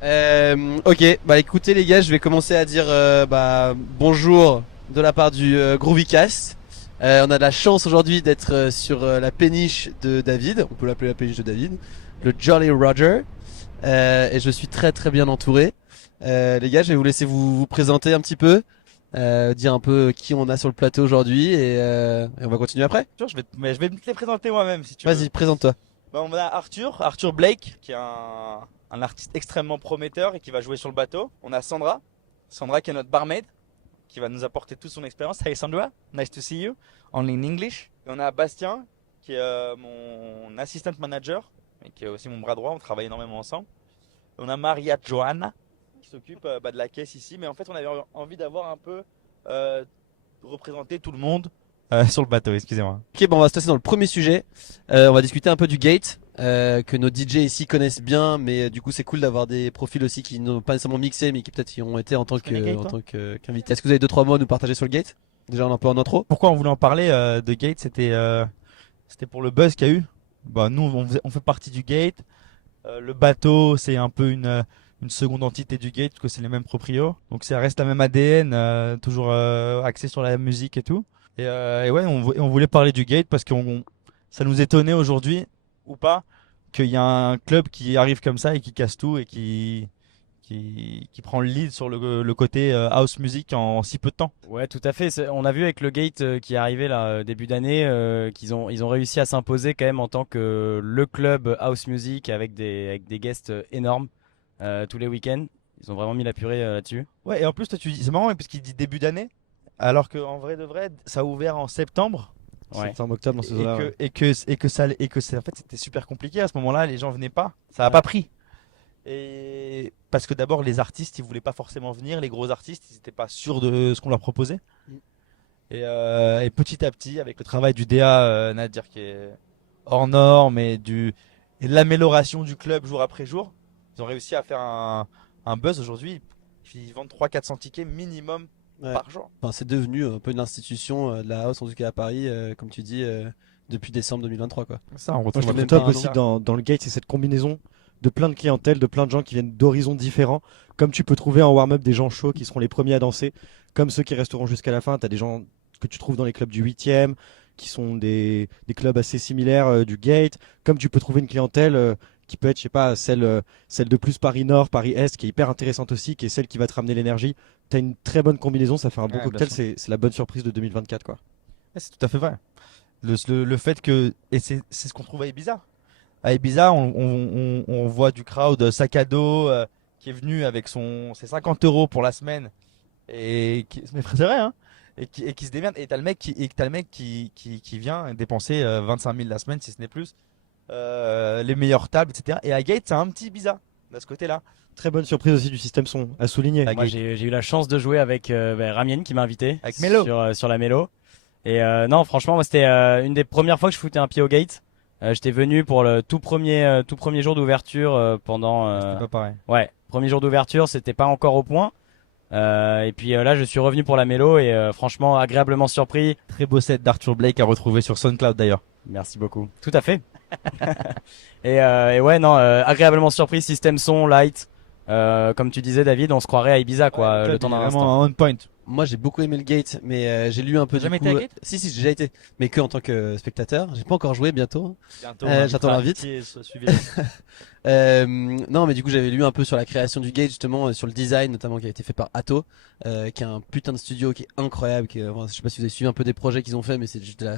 Ok, bah écoutez les gars, je vais commencer à dire bonjour de la part du Groovycast. On a de la chance aujourd'hui d'être sur la péniche de David, on peut l'appeler la péniche de David, le Jolly Roger, et je suis très très bien entouré. Les gars, je vais vous laisser vous présenter un petit peu, dire un peu qui on a sur le plateau aujourd'hui et on va continuer après. Sûr, mais je vais te les présenter moi-même si tu veux. Vas-y, présente-toi. Bah, on a Arthur Blake, qui est un artiste extrêmement prometteur et qui va jouer sur le bateau. On a Sandra qui est notre barmaid, qui va nous apporter toute son expérience. Hey Sandra, nice to see you, only in English. Et on a Bastien, qui est mon assistant manager, et qui est aussi mon bras droit, on travaille énormément ensemble. On a Maria Johanna, qui s'occupe de la caisse ici, mais en fait on avait envie d'avoir un peu euh, représenter tout le monde sur le bateau, excusez-moi. Ok, bon, on va se passer dans le premier sujet. On va discuter un peu du gate, que nos DJ ici connaissent bien, mais du coup c'est cool d'avoir des profils aussi qui n'ont pas nécessairement mixé, mais qui peut-être y ont été en tant Tu connais Gate, en toi? tant qu'invités. Est-ce que vous avez deux trois mots à nous partager sur le gate? Déjà un peu en intro. Pourquoi on voulait en parler de Gate? C'était pour le buzz qu'il y a eu. Bah, nous, on fait partie du Gate. Le bateau, c'est un peu une seconde entité du Gate, parce que c'est les mêmes proprios. Donc ça reste la même ADN, toujours axé sur la musique et tout. Et ouais, on voulait parler du Gate parce que ça nous étonnait aujourd'hui, ou pas, qu'il y a un club qui arrive comme ça et qui casse tout et qui prend le lead sur le côté house music en si peu de temps. Ouais, tout à fait. On a vu avec le Gate qui est arrivé là début d'année qu'ils ont réussi à s'imposer quand même en tant que le club house music avec des guests énormes tous les week-ends. Ils ont vraiment mis la purée là-dessus. Ouais, et en plus, toi, tu dis, c'est marrant, parce qu'il dit début d'année, alors qu'en vrai de vrai, ça a ouvert en septembre, Ouais. Septembre, octobre, dans ces et eaux-là. que, Ouais. en fait, c'était super compliqué à ce moment-là, les gens venaient pas, ça a pas pris. Et parce que d'abord, les artistes, ils voulaient pas forcément venir, les gros artistes, ils étaient pas sûrs de ce qu'on leur proposait. Et petit à petit, avec le travail du DA, Nadir, qui est hors norme, et de l'amélioration du club jour après jour, ils ont réussi à faire un buzz aujourd'hui. Ils vendent 300-400 tickets minimum Ouais. par jour. Enfin, c'est devenu un peu une institution de la house, en tout cas à Paris, comme tu dis, depuis décembre 2023 quoi. Ça, on Moi, je retrouve C'est trouve le même top pas un aussi an. dans le Gate, c'est cette combinaison de plein de clientèle, de plein de gens qui viennent d'horizons différents. Comme tu peux trouver en warm-up des gens chauds qui seront les premiers à danser, comme ceux qui resteront jusqu'à la fin. Tu as des gens que tu trouves dans les clubs du 8e, qui sont des clubs assez similaires du Gate. Comme tu peux trouver une clientèle qui peut être, je sais pas, celle de plus Paris-Nord, Paris-Est, qui est hyper intéressante aussi, qui est celle qui va te ramener l'énergie. Tu as une très bonne combinaison, ça fait un bon Ouais, bien cocktail, sûr. c'est la bonne surprise de 2024, quoi. Ouais, c'est tout à fait vrai. Le fait que. Et c'est ce qu'on trouve à Ibiza. À Ibiza, on voit du crowd sac à dos qui est venu avec ses 50 euros pour la semaine. Mais c'est vrai, hein. Et qui se démerde. Et t'as le mec qui vient dépenser 25 000 la semaine, si ce n'est plus. Les meilleures tables, etc. Et à Gate, c'est un petit Ibiza, de ce côté-là. Très bonne surprise aussi du système son, à souligner. À Moi, Gate. j'ai eu la chance de jouer avec Ramien qui m'a invité Avec Mélo. sur la Mélo. Et non, franchement, moi, c'était une des premières fois que je foutais un pied au Gate. J'étais venu pour le tout premier jour d'ouverture pendant. C'était pas pareil. Ouais, premier jour d'ouverture, c'était pas encore au point. Et puis là, je suis revenu pour la Mélo et franchement, agréablement surpris. Très beau set d'Arthur Blake à retrouver sur SoundCloud d'ailleurs. Merci beaucoup. Tout à fait. Et ouais, non, agréablement surpris, système son, light. Comme tu disais, David, on se croirait à Ibiza, quoi, Ouais, le le club, temps il est d'un instant. vraiment on point. Moi j'ai beaucoup aimé le gate, mais j'ai lu un peu T'as du jamais coup. été à Gate? Si j'ai déjà été, mais que en tant que spectateur. J'ai pas encore joué bientôt, hein. Bientôt, J'attends l'invite. Suivez-le. Non, mais du coup, j'avais lu un peu sur la création du Gate, justement, sur le design, notamment qui a été fait par Atto, qui est un putain de studio qui est incroyable. Enfin, je sais pas si vous avez suivi un peu des projets qu'ils ont fait, mais c'est juste de la.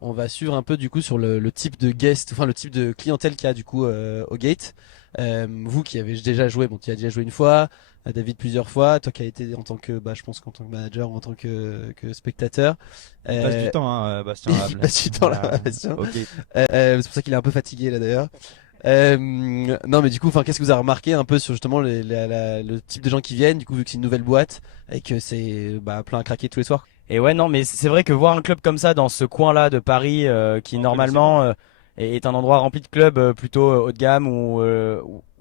On va suivre un peu du coup sur le type de guest, enfin le type de clientèle qu'il y a du coup au Gate. Vous qui avez déjà joué, bon, tu as déjà joué une fois, David plusieurs fois, toi qui as été en tant que, bah, je pense qu'en tant que manager ou en tant que spectateur. Il passe du temps, hein, Bastien. Il passe du temps là, Bastien. Ok. C'est pour ça qu'il est un peu fatigué là d'ailleurs. Non mais du coup, enfin, qu'est-ce que vous avez remarqué un peu sur justement le type de gens qui viennent, du coup vu que c'est une nouvelle boîte et que c'est bah, plein à craquer tous les soirs. Et ouais, non, mais c'est vrai que voir un club comme ça dans ce coin-là de Paris, qui On connaissait normalement est un endroit rempli de clubs plutôt haut de gamme où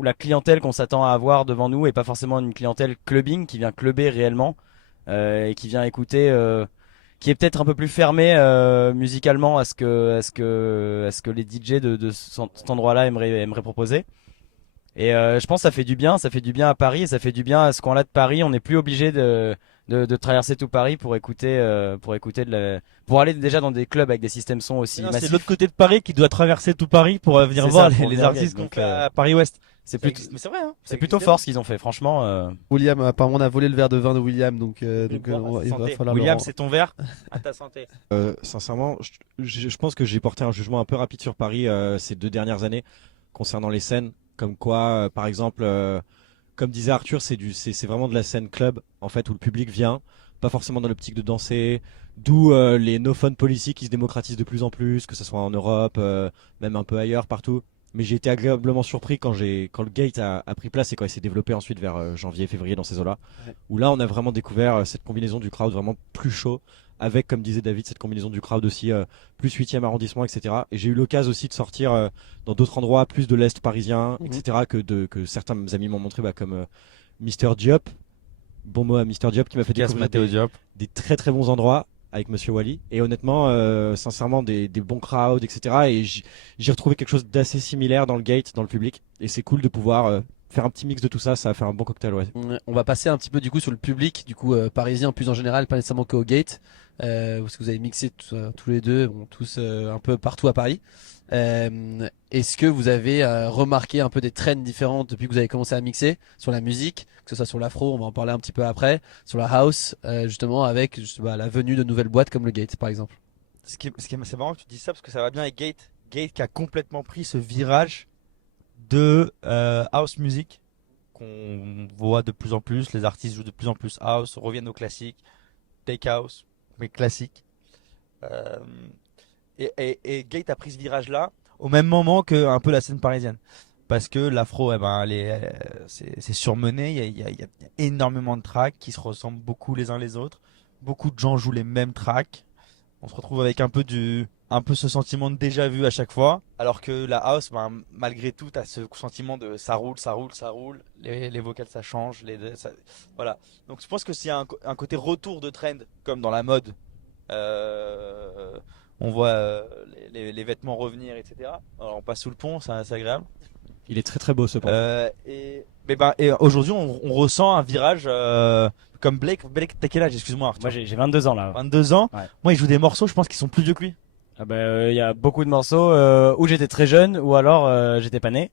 la clientèle qu'on s'attend à avoir devant nous est pas forcément une clientèle clubbing qui vient clubber réellement et qui vient écouter, qui est peut-être un peu plus fermée musicalement à ce que les DJ de cet endroit-là aimeraient proposer. Et je pense que ça fait du bien à Paris et ça fait du bien à ce coin-là de Paris. On n'est plus obligé de traverser tout Paris pour aller déjà dans des clubs avec des systèmes son aussi Non, c'est massifs. l'autre côté de Paris qui doit traverser tout Paris pour venir C'est voir ça, pour les venir artistes donc, qu'on fait à Paris-Ouest. C'est plutôt, Mais c'est vrai, hein. c'est plutôt fort ce qu'ils ont fait, franchement. William, apparemment, on a volé le verre de vin de William, donc il va Santé. falloir William, le c'est ton verre. À ta santé. Sincèrement, je pense que j'ai porté un jugement un peu rapide sur Paris ces 2 dernières années concernant les scènes. Comme quoi, par exemple, comme disait Arthur, c'est vraiment de la scène club, en fait, où le public vient, pas forcément dans l'optique de danser. D'où les no fun policy qui se démocratisent de plus en plus, que ce soit en Europe, même un peu ailleurs, partout. Mais j'ai été agréablement surpris quand le Gate a pris place et quand il s'est développé ensuite vers janvier, février dans ces eaux-là. Ouais. Où là, on a vraiment découvert cette combinaison du crowd vraiment plus chaud, avec, comme disait David, cette combinaison du crowd aussi plus 8e arrondissement, etc. Et j'ai eu l'occasion aussi de sortir dans d'autres endroits, plus de l'Est parisien, etc. que certains de mes amis m'ont montré, comme Mister Diop. Bon mot à Mister Diop qui m'a fait découvrir Mathéo Diop. des très très bons endroits avec Monsieur Wally et honnêtement sincèrement des bons crowds, etc. Et j'ai retrouvé quelque chose d'assez similaire dans le Gate, dans le public, et c'est cool de pouvoir faire un petit mix de tout ça. Ça va faire un bon cocktail, ouais. On va passer un petit peu du coup sur le public du coup parisien plus en général, pas nécessairement qu'au Gate, parce que vous avez mixé tous les deux, bon, tous un peu partout à Paris. Est-ce que vous avez remarqué un peu des trends différentes depuis que vous avez commencé à mixer sur la musique, que ce soit sur l'afro, on va en parler un petit peu après, sur la house, justement avec la venue de nouvelles boîtes comme le Gate par exemple. C'est marrant que tu dis ça parce que ça va bien avec Gate. Gate qui a complètement pris ce virage de house music qu'on voit de plus en plus. Les artistes jouent de plus en plus house, reviennent aux classiques, take house, mais classique. Euh, et Gate a pris ce virage-là au même moment que un peu la scène parisienne. Parce que l'afro, c'est surmené, il y a énormément de tracks qui se ressemblent beaucoup les uns les autres. Beaucoup de gens jouent les mêmes tracks. On se retrouve avec un peu ce sentiment de déjà vu à chaque fois. Alors que la house, malgré tout, t'as ce sentiment de ça roule, ça roule, ça roule. Les vocals, ça change. Voilà. Donc je pense que c'est un côté retour de trend, comme dans la mode. On voit les vêtements revenir, etc. Alors on passe sous le pont, c'est agréable. Il est très très beau ce pont. Et aujourd'hui, on ressent un virage comme Blake. Blake, t'as quel âge, excuse-moi, Arthur? Moi j'ai 22 ans là. 22 ans. Ouais. Moi, il joue des morceaux, je pense qu'ils sont plus vieux que lui. Il y a beaucoup de morceaux où j'étais très jeune ou alors j'étais pas né.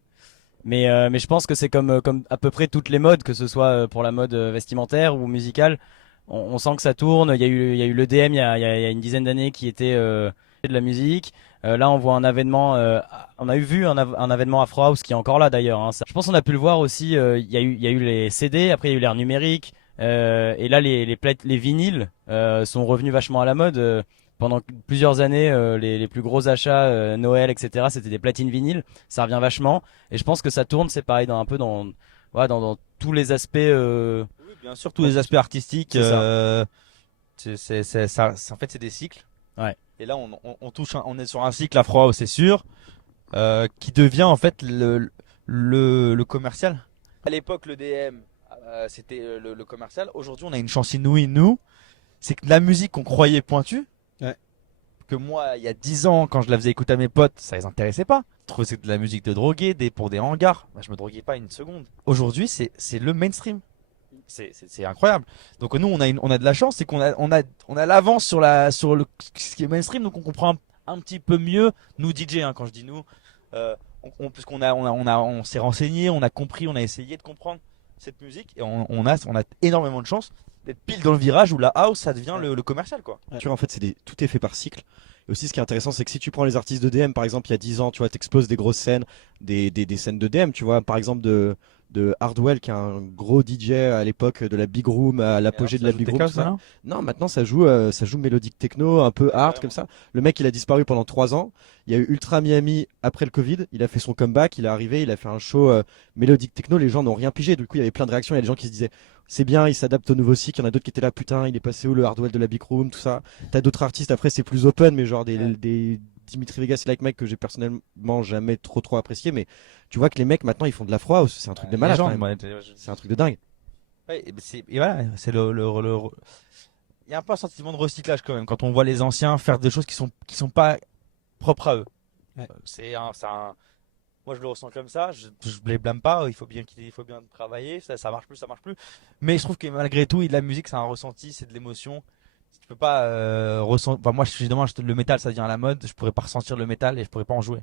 Mais je pense que c'est comme à peu près toutes les modes, que ce soit pour la mode vestimentaire ou musicale. On sent que ça tourne. Il y a eu l'EDM il y a une dizaine d'années qui était de la musique. Là, on voit un avènement. On a vu un avènement Afro House qui est encore là d'ailleurs. Hein. Je pense qu'on a pu le voir aussi. Il y a eu les CD. Après, il y a eu l'ère numérique. Et là, les vinyles sont revenus vachement à la mode. Pendant plusieurs années, les plus gros achats, Noël, etc., c'était des platines vinyles. Ça revient vachement. Et je pense que ça tourne. C'est pareil dans tous les aspects. Oui, bien sûr, tous les aspects artistiques. C'est ça. En fait, c'est des cycles. Ouais. Et là, on touche, on est sur un cycle Afro House, c'est sûr, qui devient en fait le commercial. À l'époque, le DM, c'était le commercial. Aujourd'hui, on a une chance inouïe, nous. C'est que la musique qu'on croyait pointue, Ouais. que moi, il y a 10 ans, quand je la faisais écouter à mes potes, ça les intéressait pas. Je trouvais que c'était de la musique de drogués, pour des hangars. Je me droguais pas une seconde. Aujourd'hui, c'est le mainstream. C'est incroyable. Donc nous, on a de la chance, c'est qu'on a l'avance sur ce qui est mainstream, donc on comprend un petit peu mieux, nous DJ, hein, quand je dis nous, puisqu'on on s'est renseigné, on a compris, on a essayé de comprendre cette musique, et on a énormément de chance d'être pile dans le virage où la house, ça devient le commercial, quoi. Tu vois, en fait, tout est fait par cycle. Et aussi, ce qui est intéressant, c'est que si tu prends les artistes de DM, par exemple, il y a 10 ans, tu vois, t'exploses des grosses scènes, des scènes de DM, tu vois, par exemple de Hardwell, qui est un gros DJ à l'époque de la Big Room, à l'apogée de la Big Room, tout ça. Non, maintenant ça joue mélodique techno, un peu hard comme ça. Le mec, il a disparu pendant 3 ans. Il y a eu Ultra Miami après le Covid. Il a fait son comeback. Il est arrivé, il a fait un show mélodique techno. Les gens n'ont rien pigé. Du coup, il y avait plein de réactions. Il y a des gens qui se disaient c'est bien, il s'adapte au nouveau cycle. Il y en a d'autres qui étaient là, putain, il est passé où le Hardwell de la Big Room, tout ça. T'as d'autres artistes après, c'est plus open, mais genre des Dimitri Vegas et Like Mike que j'ai personnellement jamais trop apprécié. Mais tu vois que les mecs maintenant ils font de l'afro house. C'est un truc de malade. C'est un truc de dingue. Ouais, et voilà, c'est il y a un peu un sentiment de recyclage quand même quand on voit les anciens faire des choses qui sont pas propres à eux. Ouais. Moi, je le ressens comme ça. Je les blâme pas. Il faut bien travailler. Ça marche plus, ça marche plus. Mais je trouve que malgré tout, de la musique, c'est un ressenti, c'est de l'émotion. Tu peux pas ressentir. Enfin, moi, évidemment, le métal, ça devient à la mode. Je pourrais pas ressentir le métal et je pourrais pas en jouer.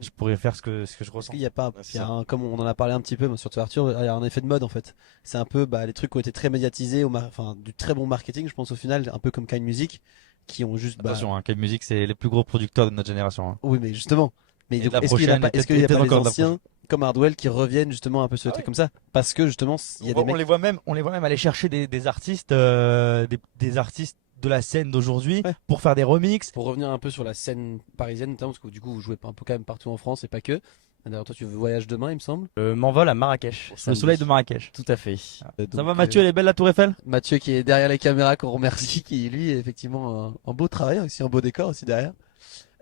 Je pourrais faire ce que je Parce ressens. qu'il y a pas, c'est il y a ça. comme on en a parlé un petit peu, surtout Arthur, il y a un effet de mode en fait. C'est un peu les trucs qui ont été très médiatisés, enfin du très bon marketing, je pense au final, un peu comme Kind Music, qui ont juste Attention, hein, Quelle Musique, c'est les plus gros producteurs de notre génération. Hein. oui mais justement, mais Et donc, de la est-ce qu'il y a prochaine, pas, et est-ce qu'il y a peut-être pas les encore de la anciens comme Hardwell qui reviennent justement un peu sur des Ah trucs oui. comme ça, parce que justement il y a des On mecs. les voit même aller chercher des artistes, des artistes de la scène d'aujourd'hui Ouais. pour faire des remixes. Pour revenir un peu sur la scène parisienne notamment, parce que du coup vous jouez un peu quand même partout en France et pas que. D'ailleurs toi tu voyages demain il me semble. M'envole à Marrakech. Le samedi. soleil de Marrakech. Tout à fait. Ça Donc, va Mathieu, elle est belle la Tour Eiffel? Mathieu qui est derrière les caméras qu'on remercie, qui lui est effectivement un beau travail aussi, un beau décor aussi derrière.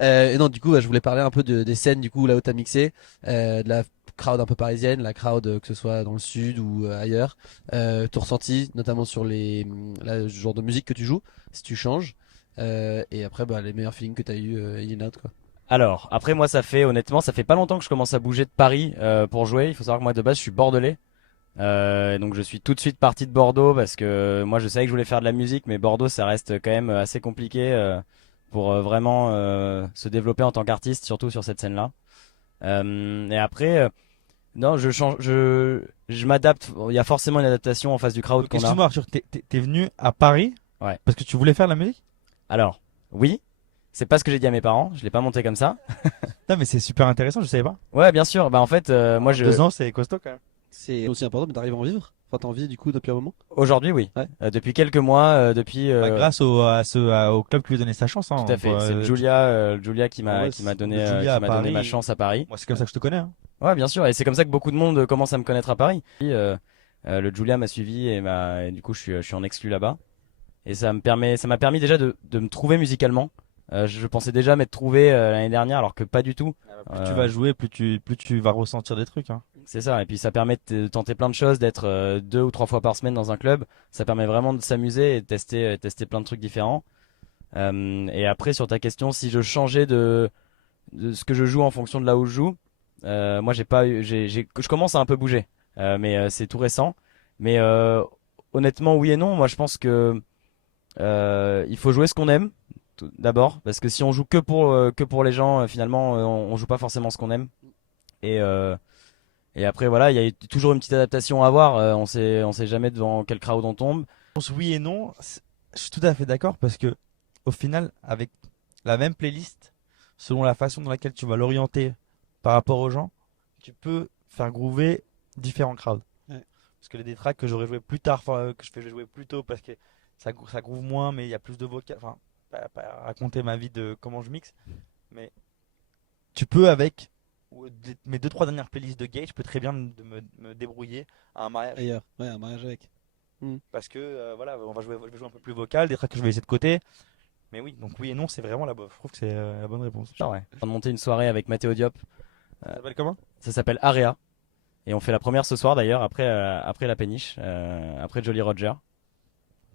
Et non, du coup, je voulais parler un peu des scènes du coup là où t'as mixé, de la crowd un peu parisienne, la crowd que ce soit dans le sud ou ailleurs. Ton ressenti, notamment sur le genre de musique que tu joues, si tu changes. Et après, les meilleurs feelings que t'as eu in and out quoi. Alors, après moi honnêtement, ça fait pas longtemps que je commence à bouger de Paris pour jouer. Il faut savoir que moi de base je suis bordelais. Donc je suis tout de suite parti de Bordeaux parce que moi je savais que je voulais faire de la musique, mais Bordeaux ça reste quand même assez compliqué pour vraiment se développer en tant qu'artiste, surtout sur cette scène-là. Et après, non, je change, je m'adapte. Il y a forcément une adaptation en face du crowd Donc, qu'on a. excuse-moi Arthur, t'es venu à Paris Ouais. parce que tu voulais faire de la musique? Alors, oui, c'est pas ce que j'ai dit à mes parents. Je l'ai pas monté comme ça. Non mais c'est super intéressant, je savais pas. Ouais, bien sûr. Bah en fait, moi je 2 ans, c'est costaud quand même. C'est aussi important, mais t'arrives à en vivre. Enfin, t'en vis du coup depuis un moment. aujourd'hui oui. Ouais. Depuis quelques mois, depuis. Grâce au club qui lui a donné sa chance. Hein, Tout à fait. Pour, C'est Julia qui m'a ouais, qui m'a c'est- donné de Julia qui à m'a donné Paris. ma chance à Paris. Moi c'est comme ça que je te connais. Hein. Ouais, bien sûr. Et c'est comme ça que beaucoup de monde commence à me connaître à Paris. Le Julia m'a suivi et du coup je suis en exclu là-bas. Et ça m'a permis déjà de me trouver musicalement. Je pensais déjà m'être trouvé l'année dernière alors que pas du tout. Plus tu vas jouer, plus tu vas ressentir des trucs. Hein. C'est ça. Et puis ça permet de tenter plein de choses, d'être 2 ou 3 fois par semaine dans un club. Ça permet vraiment de s'amuser et de tester plein de trucs différents. Et après sur ta question, si je changeais de ce que je joue en fonction de là où je joue, moi j'ai pas eu, je commence à un peu bouger, mais c'est tout récent. Mais honnêtement, oui et non. Moi, je pense que il faut jouer ce qu'on aime d'abord, parce que si on joue que pour les gens, finalement, on joue pas forcément ce qu'on aime. Et et après voilà, il y a toujours une petite adaptation à avoir. On sait jamais devant quel crowd on tombe. Réponse oui et non, je suis tout à fait d'accord parce que au final, avec la même playlist, selon la façon dans laquelle tu vas l'orienter par rapport aux gens, tu peux faire groover différents crowds. Ouais. Parce que des tracks que j'aurais joué plus tard, enfin, que je fais jouer plus tôt parce que ça groove moins, mais il y a plus de vocal. Enfin, pas raconter ma vie de comment je mixe, mais tu peux avec mes 2-3 dernières playlists de Gage, je peux très bien me débrouiller à un mariage. Ailleurs, ouais, un mariage avec. Parce que voilà, je vais jouer un peu plus vocal, des tracks que je vais laisser de côté. Mais oui, donc oui et non, c'est vraiment la bonne. Je trouve que c'est la bonne réponse. Ah ouais. On de monter une soirée avec Mathéo Diop. Ça s'appelle comment? Ça s'appelle Area. Et on fait la première ce soir d'ailleurs, après la péniche, après Jolly Roger.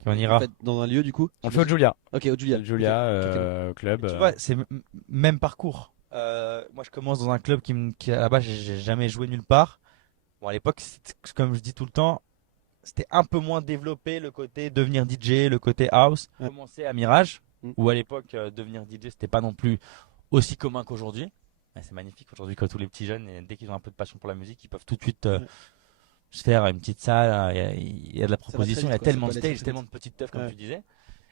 On ira. En fait, dans un lieu du coup. On le fait au Julia. Ok, au Julia. Julia, Ok. club. Tu vois, c'est même parcours. Moi, je commence dans un club qui à la base, j'ai jamais joué nulle part. Bon, à l'époque, comme je dis tout le temps, c'était un peu moins développé le côté devenir DJ, le côté house. Ouais. Commencer à Mirage, Mm. où à l'époque, devenir DJ, c'était pas non plus aussi commun qu'aujourd'hui. Mais c'est magnifique aujourd'hui quand tous les petits jeunes, et dès qu'ils ont un peu de passion pour la musique, ils peuvent tout de suite se faire une petite salle. Il y a de la proposition, il y a vite, quoi. tellement de Ça peut aller stage, très tellement de petites teufs, comme Ouais. tu disais.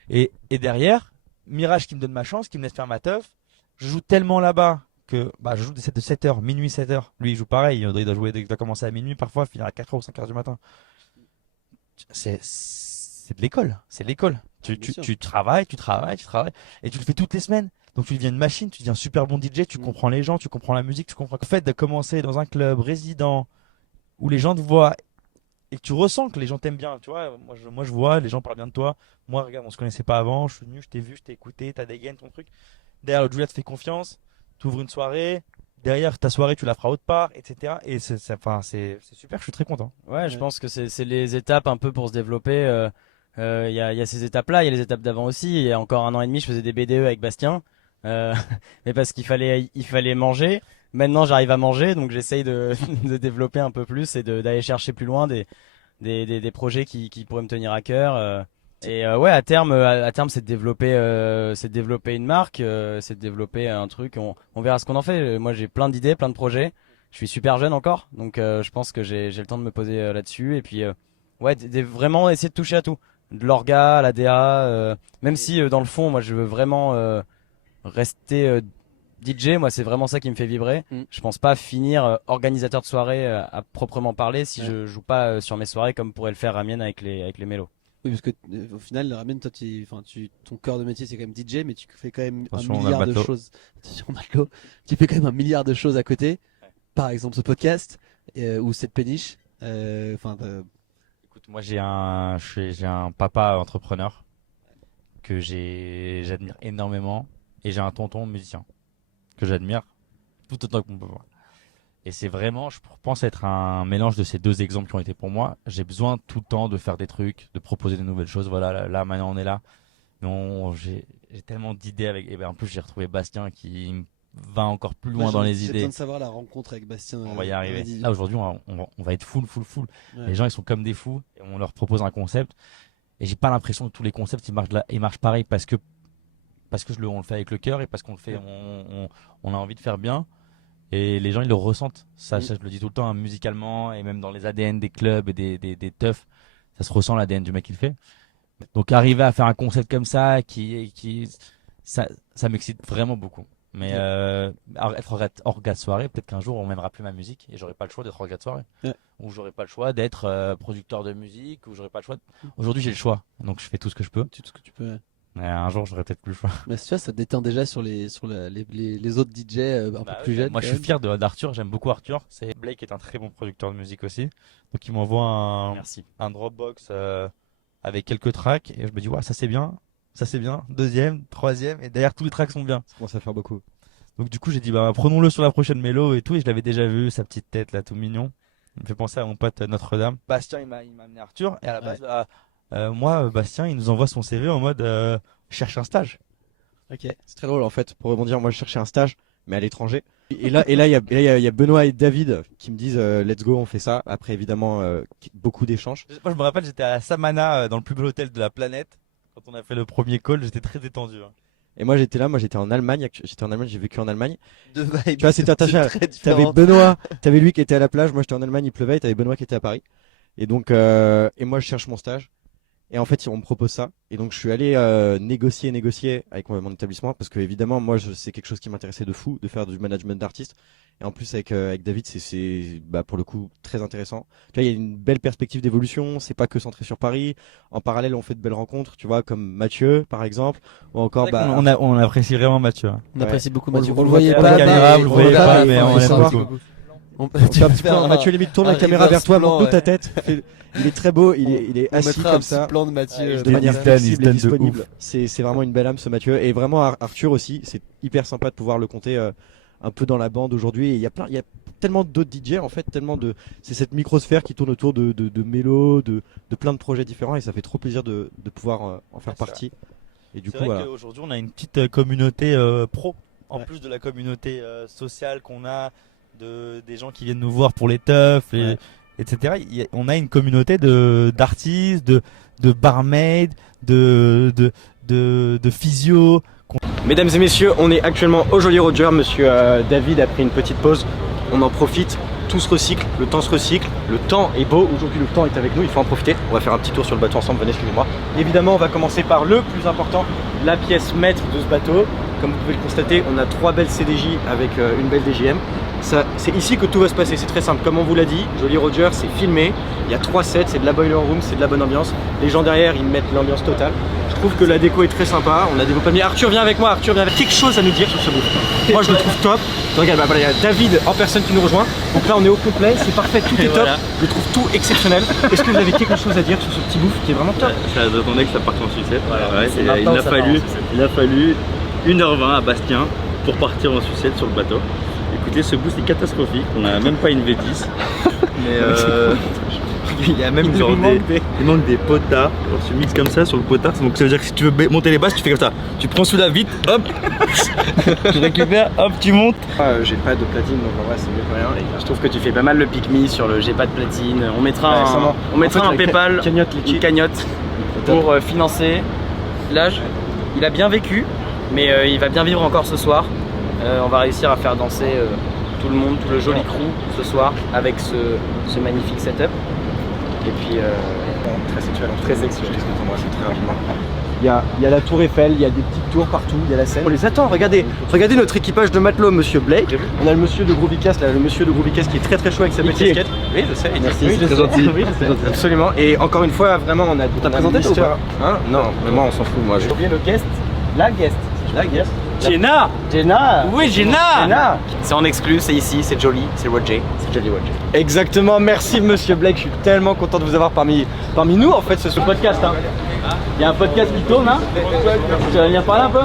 Et derrière, Mirage qui me donne ma chance, qui me laisse faire ma teuf. Je joue tellement là-bas que je joue des sets de 7h, minuit 7h. Lui, il joue pareil. Il doit jouer, il doit commencer à minuit, parfois finir à 4h ou 5h du matin. C'est de l'école. C'est de l'école. Bien sûr. Tu travailles. Et tu le fais toutes les semaines. Donc tu deviens une machine, tu deviens un super bon DJ, tu comprends les gens, tu comprends la musique, tu comprends le fait de commencer dans un club résident où les gens te voient et que tu ressens que les gens t'aiment bien. Tu vois, moi je vois, les gens parlent bien de toi. Moi, regarde, on se connaissait pas avant, je suis venu, je t'ai vu, je t'ai écouté, t'as des gains, ton truc. Derrière, le Julia te fait confiance, tu ouvres une soirée. Derrière ta soirée, tu la feras autre part, etc. Et c'est super, je suis très content. Ouais, je Ouais. pense que c'est les étapes un peu pour se développer. Il y a ces étapes-là, il y a les étapes d'avant aussi. Il y a encore 1 an et demi, je faisais des BDE avec Bastien, mais parce il fallait manger. maintenant j'arrive à manger, donc j'essaye de, de développer un peu plus et d'aller chercher plus loin des projets qui pourraient me tenir à cœur. Ouais, à terme, c'est de développer une marque, c'est de développer un truc. On verra ce qu'on en fait. Moi, j'ai plein d'idées, plein de projets. Je suis super jeune encore, donc je pense que j'ai le temps de me poser là-dessus. Et puis, ouais, vraiment essayer de toucher à tout, de l'orga, à la DA. Même si dans le fond, moi, je veux vraiment rester DJ. Moi, c'est vraiment ça qui me fait vibrer. Je pense pas finir organisateur de soirée à proprement parler si je joue pas sur mes soirées comme pourrait le faire Ramien avec les mélos. Oui, parce que au final, Ramen, toi, ton cœur de métier, c'est quand même DJ, mais tu fais quand même Attention, un on a milliard le de bateau. choses. Attention, matelot. Tu fais quand même un milliard de choses à côté. Par exemple, ce podcast ou cette péniche. Écoute, moi j'ai un papa entrepreneur que j'admire énormément et j'ai un tonton musicien que j'admire tout autant que mon papa. Et c'est vraiment, je pense être un mélange de ces deux exemples qui ont été pour moi. J'ai besoin tout le temps de faire des trucs, de proposer de nouvelles choses. Voilà, là maintenant on est là. Non, j'ai tellement d'idées avec. Et ben en plus j'ai retrouvé Bastien qui va encore plus loin dans les J'ai idées. besoin de savoir la rencontre avec Bastien. On va y arriver. Reddy. Là aujourd'hui on va être full. Ouais. Les gens ils sont comme des fous et on leur propose un concept. Et j'ai pas l'impression que tous les concepts ils marchent pareil parce que on le fait avec le cœur et parce qu'on le fait, on a envie de faire bien. Et les gens ils le ressentent. Ça je le dis tout le temps, hein, musicalement et même dans les ADN des clubs et des teufs, ça se ressent l'ADN du mec qui le fait. Donc arriver à faire un concept comme ça ça m'excite vraiment beaucoup. Mais être orga de soirée, peut-être qu'un jour on m'aimera plus ma musique et j'aurai pas le choix d'être orga de soirée. Ouais. Ou j'aurai pas le choix d'être producteur de musique, ou j'aurai pas le choix. Aujourd'hui j'ai le choix, donc je fais tout ce que je peux. Tout ce que tu peux. Mais un jour j'aurai peut-être plus le choix. Mais tu vois, ça te déteint déjà sur les autres DJ un peu plus jeunes. Moi je suis fier d'Arthur, j'aime beaucoup Arthur. Blake est un très bon producteur de musique aussi. Donc il m'envoie Merci. un Dropbox avec quelques tracks et je me dis ouais ça c'est bien. Ça c'est bien, deuxième, troisième, et derrière tous les tracks sont bien. Ça commence à faire beaucoup. Donc du coup j'ai dit bah prenons-le sur la prochaine mélo et tout, et je l'avais déjà vu, sa petite tête là tout mignon. Il me fait penser à mon pote Notre-Dame. Bastien il m'a amené Arthur, et à la base moi Bastien il nous envoie son CV en mode cherche un stage. Ok. C'est très drôle en fait. Pour rebondir, moi je cherchais un stage, mais à l'étranger. Et là, il y a Benoît et David qui me disent let's go, on fait ça. Après évidemment beaucoup d'échanges. Moi je me rappelle j'étais à Samana dans le plus bel hôtel de la planète. Quand on a fait le premier call, j'étais très détendu. Hein. Et moi j'étais en Allemagne. J'ai vécu en Allemagne. Deux vibes. Tu vois, c'était attaché. T'avais Benoît, t'avais lui qui était à la plage. Moi j'étais en Allemagne, il pleuvait. Et t'avais Benoît qui était à Paris. Et donc et moi je cherche mon stage. Et en fait on me propose ça. Et donc je suis allé négocier avec mon établissement parce que évidemment moi c'est quelque chose qui m'intéressait de fou, de faire du management d'artistes. Et en plus avec David c'est pour le coup très intéressant. Tu vois, il y a une belle perspective d'évolution. C'est pas que centré sur Paris. En parallèle on fait de belles rencontres. Tu vois, comme Mathieu par exemple, ou encore on apprécie vraiment Mathieu. Hein. On apprécie beaucoup On Mathieu. le On le voyait voit pas. pas, caméra, mais vous le on voyez regarde, pas, mais on s'en l'aime fout. beaucoup. Tu as un petit plan, Mathieu limite tourne la caméra vers toi, montre ta tête. Il est très beau, il est On assis mettra un comme petit ça. plan de Mathieu. De manière il se flexible et donne de disponible. ouf. C'est vraiment une belle âme ce Mathieu. Et vraiment Arthur aussi, c'est hyper sympa de pouvoir le compter un peu dans la bande aujourd'hui. Et il y a tellement d'autres DJ en fait, c'est cette microsphère qui tourne autour de mélo, de plein de projets différents et ça fait trop plaisir de pouvoir en faire partie. Et du C'est coup vrai voilà. qu'aujourd'hui on a une petite communauté pro, en Ouais. plus de la communauté sociale qu'on a, des gens qui viennent nous voir pour les teufs, Ouais. etc. On a une communauté d'artistes, de barmaids, de physio. Mesdames et messieurs, on est actuellement au Jolly Roger. Monsieur David a pris une petite pause. On en profite. Tout se recycle. Le temps se recycle. Le temps est beau. Aujourd'hui, le temps est avec nous. Il faut en profiter. On va faire un petit tour sur le bateau ensemble. Venez, suivez-moi. Évidemment, on va commencer par le plus important, la pièce maître de ce bateau. Comme vous pouvez le constater, on a 3 belles CDJ avec une belle DJM. C'est ici que tout va se passer. C'est très simple. Comme on vous l'a dit, Jolly Roger, c'est filmé. Il y a 3 sets. C'est de la boiler room. C'est de la bonne ambiance. Les gens derrière, ils mettent l'ambiance totale. Je trouve que la déco est très sympa. On a des beaux palmiers. Arthur, viens avec moi. Arthur, viens avec quelque chose à nous dire sur ce bout. Moi, je le trouve top. Regarde, voilà, il y a David en personne qui nous rejoint. Donc là, on est au complet. C'est parfait. Tout est top. Voilà. Je trouve tout exceptionnel. Est-ce que vous avez quelque chose à dire sur ce petit bouffe qui est vraiment top? Ça attendait que ça parte en sucette. Ouais, C'est maintenant que ça part en sucette. il a fallu 1h20 à Bastien pour partir en sucette sur le bateau. Écoutez, ce boost est catastrophique. On n'a même pas une V10. Mais Il y a même genre il manque des potards. Alors tu mixes comme ça sur le potard. Donc ça veut dire que si tu veux monter les basses, tu fais comme ça. Tu prends sous la vitre, hop, tu récupères, hop, tu montes. J'ai pas de platine donc en vrai c'est mieux que rien les gars. Je trouve que tu fais pas mal le pick-me sur le j'ai pas de platine. On mettra un PayPal, une cagnotte pour financer l'âge. Il a bien vécu, mais il va bien vivre encore ce soir. On va réussir à faire danser tout le monde, tout le joli crew ce soir avec ce magnifique setup. Et puis très sexuel, très sexuel. Je t'explique moi, c'est très rapidement. Il y a la tour Eiffel, il y a des petites tours partout, il y a la Seine. On les attend, regardez notre équipage de matelots, monsieur Blake. On a le monsieur de Groovycast, là, le monsieur de Groovycast qui est très choix avec sa petite casquette. Oui, je sais, merci, c'est très gentil. Absolument. Et encore une fois, vraiment, on a présenté ou pas hein. Non, mais moi on s'en fout, moi. J'ai oublié le guest, la guest. Jenna. Oui, Jenna. C'est en exclu, c'est ici, c'est Jolly, c'est Roger. C'est Jolly Roger. Exactement, merci monsieur Blake, je suis tellement content de vous avoir parmi nous en fait ce podcast. Hein. Il y a un podcast qui tourne, hein. Tu vas venir parler un peu.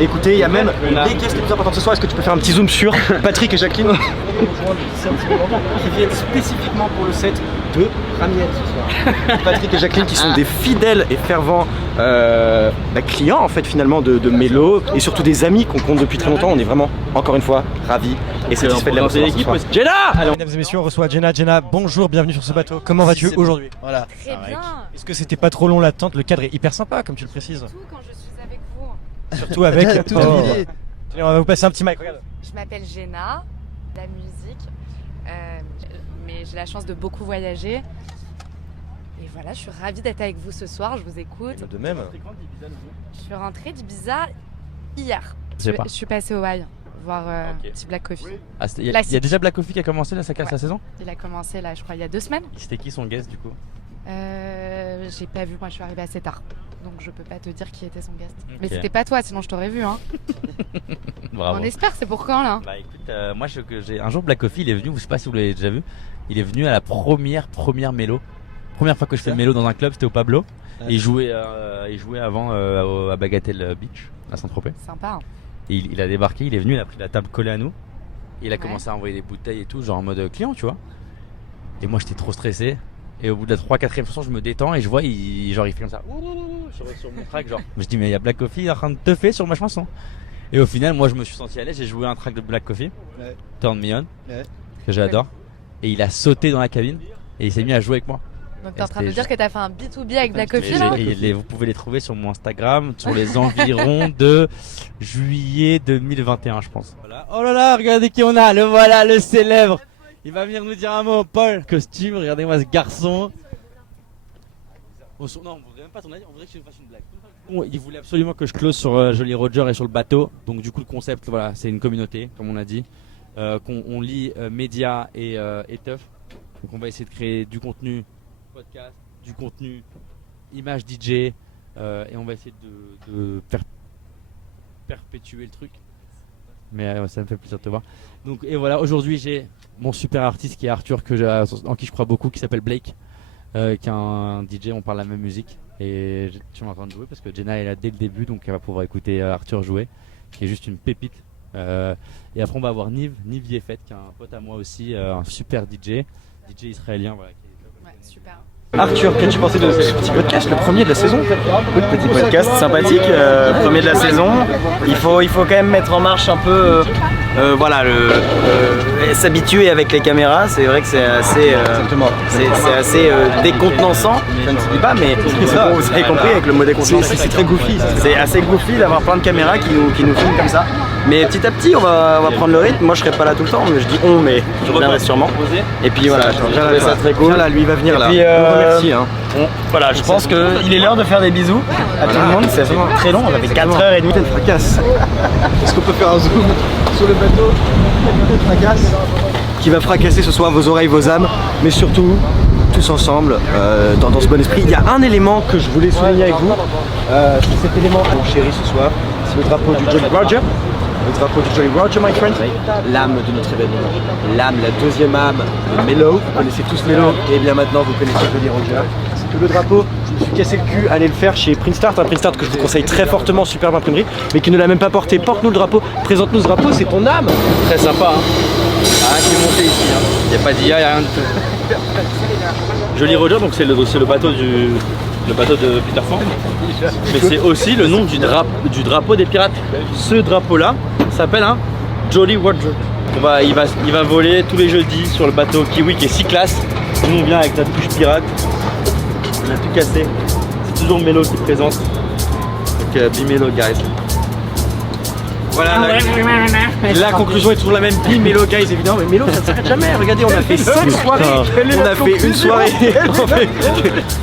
Écoutez, il y a même qu'est-ce qui est plus important ce soir, est-ce que tu peux faire un petit zoom sur Patrick et Jacqueline qui viennent spécifiquement pour le set de Ramiette ce soir. Patrick et Jacqueline qui sont des fidèles et fervents clients en fait finalement de Mélo et surtout des amis qu'on compte depuis très longtemps. On est vraiment encore une fois ravis et satisfaits de la recevoir ce soir. Jenna. Alors, mesdames et messieurs, on reçoit Jenna. Jenna, bonjour, bienvenue sur ce bateau. Comment vas-tu aujourd'hui? Voilà. Très bien. Est-ce que c'était pas trop long l'attente? Le cadre est hyper sympa, comme tu le précises. Surtout quand je suis avec vous. Surtout avec. Tout oublié. Tenez, on va vous passer un petit mic, regarde. Je m'appelle Jenna, la musique, mais j'ai la chance de beaucoup voyager. Et voilà, je suis ravie d'être avec vous ce soir, je vous écoute. De même. Je suis rentrée d'Ibiza hier. Je sais pas. Je suis passée au Hawaï voir petit Black Coffee. Ah, il y a déjà Black Coffee qui a commencé là, ça casse la saison. Il a commencé là, je crois, il y a 2 semaines. C'était qui son guest du coup? J'ai pas vu, moi je suis arrivée assez tard. Donc je peux pas te dire qui était son guest. Ok. Mais c'était pas toi, sinon je t'aurais vu. Hein. Bravo. On espère, c'est pour quand là? Bah écoute, moi j'ai un jour Black Coffee, il est venu, je sais pas si vous l'avez déjà vu, il est venu à la première mélo. Première fois que je fais le mélo dans un club, c'était au Pablo. Et il jouait avant à Bagatelle Beach, à Saint-Tropez. Sympa. Hein. Et il a débarqué, il est venu, il a pris la table collée à nous. Et il a commencé à envoyer des bouteilles et tout, genre en mode client, tu vois. Et moi j'étais trop stressé. Et au bout de la 3-4ème chanson, je me détends et je vois, il fait comme ça sur mon track, genre. Je dis, mais il y a Black Coffee en train de teuffer sur ma chanson. Et au final, moi je me suis senti à l'aise, j'ai joué un track de Black Coffee, Turn Me On, que j'adore. Et il a sauté dans la cabine et il s'est mis à jouer avec moi. Donc t'es en train de dire que t'as fait un B2B avec Black Coffee là? Vous pouvez les trouver sur mon Instagram, sur les environs de juillet 2021, je pense. Voilà. Oh là là, regardez qui on a, le voilà, le célèbre. Il va venir nous dire un mot, Paul. Costume, regardez-moi ce garçon. Non, on voudrait même pas ton avis, on voudrait que tu nous fasses une blague. Bon, il voulait absolument que je close sur Jolly Roger et sur le bateau. Donc du coup le concept, voilà, c'est une communauté, comme on a dit. On lit médias et teuf. Donc on va essayer de créer du contenu podcast, du contenu image DJ et on va essayer de faire perpétuer le truc. Mais ça me fait plaisir de te voir. Donc et voilà, aujourd'hui j'ai mon super artiste qui est Arthur en qui je crois beaucoup, qui s'appelle Blake, qui est un DJ, on parle la même musique et tu vas entendre jouer parce que Jenna est là dès le début, donc elle va pouvoir écouter Arthur jouer, qui est juste une pépite. Et après on va avoir Niv Yefet, qui est un pote à moi aussi, un super DJ israélien, voilà. Ouais, super. Arthur, qu'as-tu pensé de ce petit podcast, le premier de la saison? Oui, petit podcast sympathique, premier de la saison. Il faut quand même mettre en marche un peu, s'habituer avec les caméras. C'est vrai que c'est assez, décontenançant. Je ne sais pas, mais vous avez compris avec le mot décontenançant. C'est très goofy. C'est assez goofy d'avoir plein de caméras qui nous filment comme ça. Mais petit à petit, on va prendre le rythme. Moi, je serai pas là tout le temps, mais je dis on, mais je reviendrai sûrement. Et puis voilà, je trouvais ça très cool. Là, lui, il va venir là. Puis, merci. Hein. Voilà, je pense qu'il est l'heure de faire des bisous à tout le monde. C'est très long, on avait 4h30. Peut-être fracasse. Est-ce qu'on peut faire un zoom sur le bateau? Peut-être fracasse. Qui va fracasser ce soir vos oreilles, vos âmes, mais surtout tous ensemble dans ce bon esprit. Il y a un élément que je voulais souligner avec vous. C'est cet élément, mon chéri, ce soir, c'est le drapeau du Jolly Roger. Le drapeau du Jolly Roger, my friend. L'âme de notre événement. L'âme, la deuxième âme de Mélo. Vous connaissez tous Mélo. Et bien maintenant, vous connaissez Jolly Roger. C'est que le drapeau, je me suis cassé le cul à aller le faire chez Print Start. Un Print Start que je vous conseille très fortement, superbe imprimerie, mais qui ne l'a même pas porté. Porte-nous le drapeau, présente-nous ce drapeau, c'est ton âme. Très sympa. Hein. Ah, qui est monté ici. Il n'y a pas d'IA, il n'y a rien de tout. Jolly Roger, donc c'est le bateau le bateau de Peter Pan. Mais c'est aussi le nom du drapeau des pirates. Ce drapeau-là s'appelle un Jolly Roger. Il va voler tous les jeudis sur le bateau Kiwi qui est 6 classes. Nous on vient avec notre touche pirate. On a tout cassé. C'est toujours Mélo qui présente. Donc be Mélo guys. Voilà, la conclusion est toujours la même. Be Mélo guys évidemment, mais Mélo ça ne s'arrête jamais. Regardez, on a fait 5 soirées. On a fait une soirée.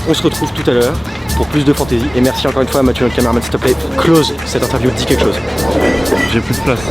On se retrouve tout à l'heure pour plus de fantaisie. Et merci encore une fois à Mathieu, notre caméraman, s'il te plaît, close cette interview, dis quelque chose. J'ai plus de place.